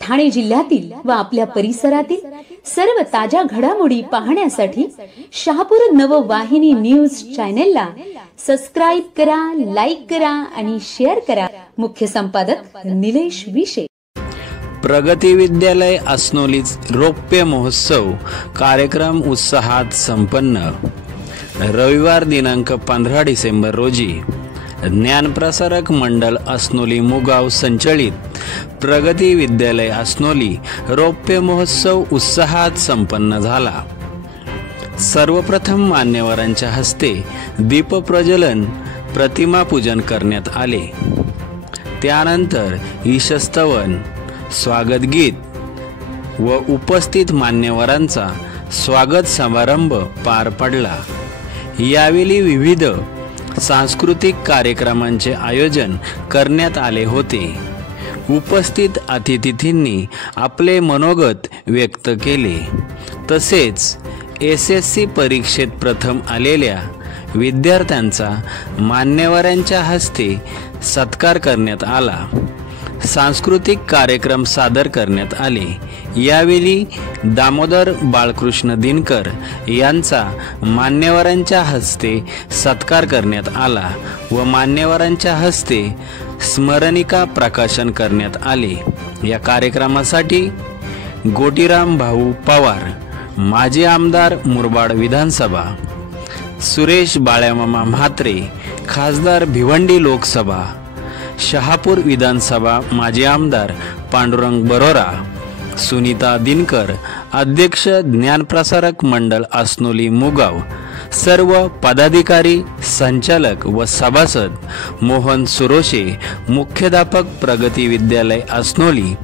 ठाणे जिल्ह्यातील व आपल्या परिसरातील सर्व ताज्या घडामोडी पाहण्यासाठी शहापूर नववाहिनी न्यूज चॅनेलला सबस्क्राइब करा, लाईक करा आणि शेअर करा। मुख्य संपादक निलेश विशे। प्रगती विद्यालय असनोलीच रौप्य महोत्सव कार्यक्रम उत्साहात संपन्न। रविवार दिनांक 15 डिसेंबर रोजी ज्ञानप्रसारक मंडल असनोली मुगाव संचलित प्रगती विद्यालय असनोली रौप्य महोत्सव उत्साहात संपन्न झाला। सर्वप्रथम मान्यवरांच्या हस्ते दीप प्रज्वलन, प्रतिमा पूजन करण्यात आले। त्यानंतर ईशस्तवन, स्वागत गीत व उपस्थित मान्यवरांचा स्वागत समारंभ पार पडला। यावेळी विविध सांस्कृतिक कार्यक्रमांचे आयोजन करण्यात आले होते। उपस्थित अतिथींनी आपले मनोगत व्यक्त केले। तसेच SSC परीक्षेत प्रथम आलेल्या विद्यार्थ्यांचा मान्यवरांच्या हस्ते सत्कार करण्यात आला। सांस्कृतिक कार्यक्रम सादर करण्यात आले। यावेळी दामोदर बाळकृष्ण दिनकर यांचा मान्यवरांच्या हस्ते सत्कार करण्यात आला व मान्यवरांच्या हस्ते स्मरणिका प्रकाशन करण्यात आले। या कार्यक्रमासाठी गोटीराम भाऊ पवार, माजी आमदार मुरबाड विधानसभा, सुरेश बाळ्यामामा म्हात्रे, खासदार भिवंडी लोकसभा, शहापूर विधानसभा माजी आमदार पांडुरंग बरोरा, सुनीता दिनकर, अध्यक्ष ज्ञानप्रसारक मंडल असनोली मुगाव, सर्व पदाधिकारी, संचालक व सभासद, मोहन सुरोशे, मुख्याध्यापक प्रगती विद्यालय असनोली,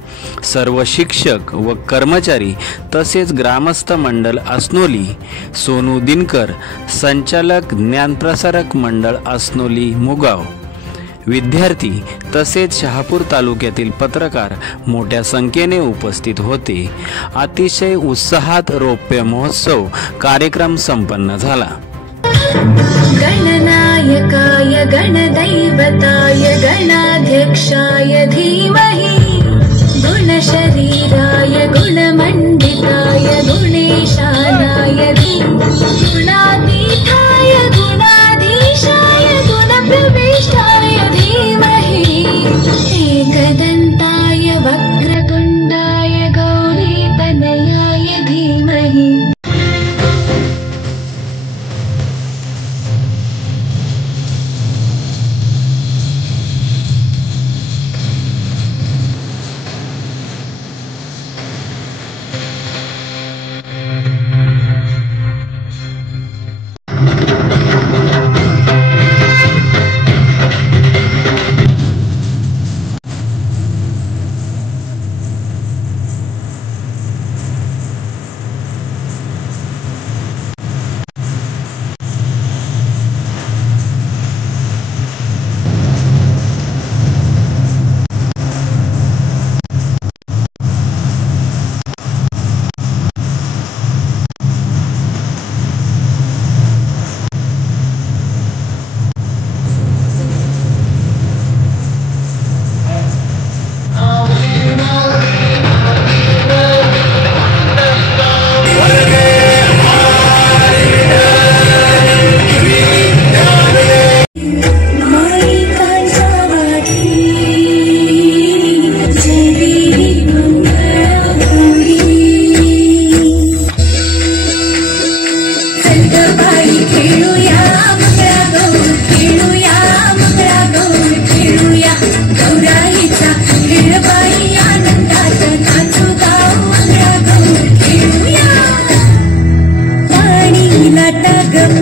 सर्व शिक्षक व कर्मचारी तसेच ग्रामस्थ मंडल असनोली, सोनू दिनकर, संचालक ज्ञानप्रसारक मंडळ असनोली मुगाव, विद्यार्थी तसेच शहापूर तालुक्यातील पत्रकार मोठ्या संख्येने उपस्थित होते। अतिशय उत्साहात रौप्य महोत्सव कार्यक्रम संपन्न झाला। गणनायकाय गणदैवताय गणाध्यक्षाय धीमहि गुणशरीराय गुणमण्डिताय गुणेशानाय गुणातीताय गुणाधीशाय गुणप्रविष्टाय धीमहि एकदन्ताय वक्रतुण्डाय गौरीतनयाय धीमहि।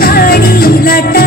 पाणी लाटा